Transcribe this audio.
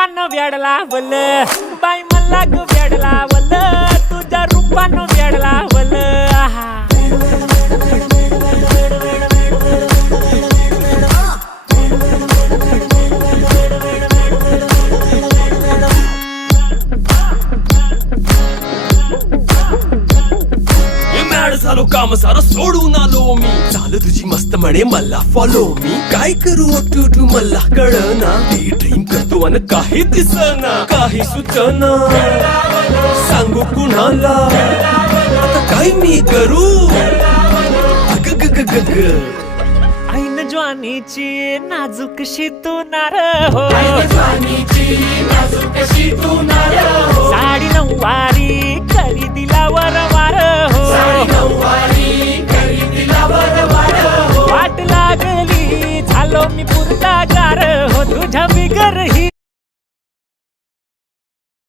रूपानं वेड लावल बाई मला ग वेड लावल तुझ्या रूपानं वेड लावल झालो काम सारा सोडून आलो मी चाल तुझी मस्त म्हणे मला फॉलो मी काय करू टू मला कळना ती ड्रीम करतो आणि काही दिसना काही सुचना सांगू कुणाला आता काय मी करू ऐन ज्वानीची नाजूकशी तू नार हो साडी नऊवारी करी दिला वरवार हो वाट लागली झालो मी पुरता गार हो तुझ्या बिगर